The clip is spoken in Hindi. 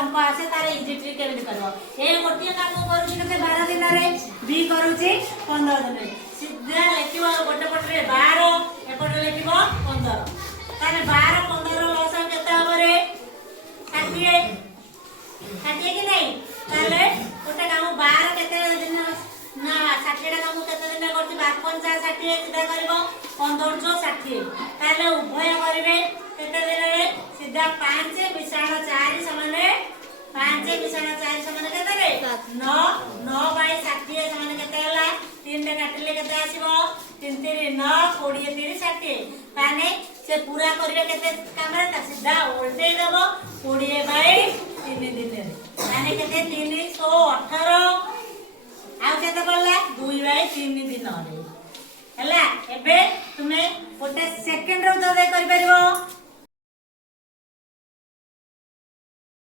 अंक आसे तार इजी ट्रिक केमिति करबो ए गोटिए काम करूची केते 12 दिन रे बी करूची 15 दिन रे सीधा लिखिबो गोटे पट रे 12 एपट लिखिबो 15 ताने 12 15 लसा केते हबो रे 60 60 कि नहीं ताले गोटे काम 12 केते दिन ना 60 टा काम केते दिन करती 55 60 सीधा करबो 15 जो 60 ताले उभय करिवे केते दिन रे सीधा 5 मिश्रण 4 समान 5 मिश्रण 4 समान केते रे 9 9 बाय 60 समान केते हला 3 टे काटले केते आसीबो 3 3 9 20 30 60 ताने से पूरा करिवे केते कामरा ता सीधा उल्टे देबो 20 बाय 3 दिन रे ताने केते 318 आ केते पड़ला 2 बाय 3 दिन रे हला एबे तुमे गोटे सेकंड रो तो दे करि परिबो